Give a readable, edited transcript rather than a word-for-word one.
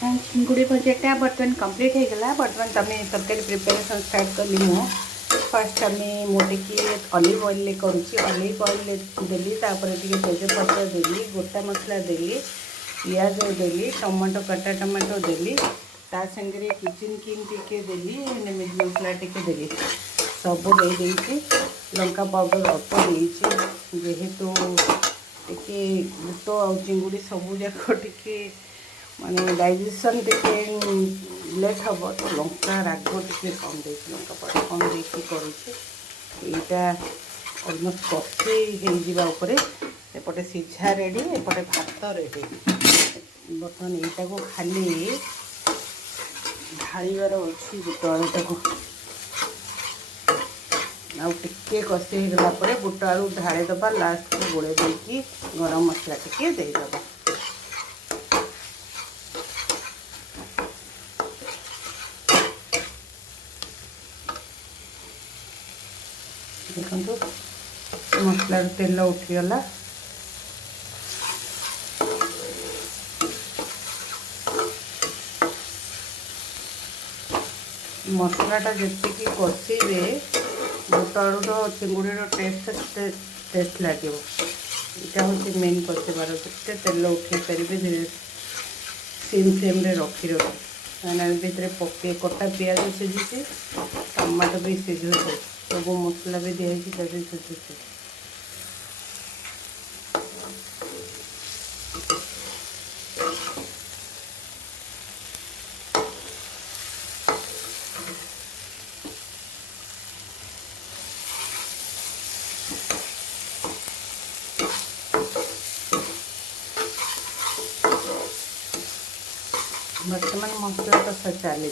चिंगुड़ी भजाटा बर्तमान कम्प्लीट हो गला। बर्तमान तमें तरकारी प्रिपेरेसन स्टार्ट कली मु फास्ट आम मोटे ऑलिव ऑयल करुँची। ऑलिव ऑयल देली तेजपत्र देली गोटा मसला देली पियाज देली टमाटो कटा टमाटो देली ता संगे किचन किंग टिके देली मीट मसला टिके देली सब दे लंका पाउडर अल्प देती जेहेतु टिके बुट आ चिंगुड़ी सब जाक टिके माने डाइजेशन टिके लेट हम तो लंका राग टिके कम दे लंका पाउडर कम देती करुँचा अलमोस्ट कषी होपर एपटे सीझा रेडी एपटे भात रेडी। बर्तमान यटा को खाली ढालिबार अच्छी बुट आलूटा को आउे कषी होगा बुट आलू ढाली दबा लास्ट को गोड़े देकी गरम मसला टिके देदबा। देखो मसलार तेल उठीगला मसलाटा जी कषे बुट आलू चिंगुड़ी टेस्ट लगे यहाँ हूँ मेन कषार जिते तेल उठे पारे धीरे सिम फ्लेम रखी रखी भितर पके कटा पियाज सीझी टमाटो भी सीझुचे सब मसला भी दिखाई सीझुचे। बर्तमान मसला कषा चली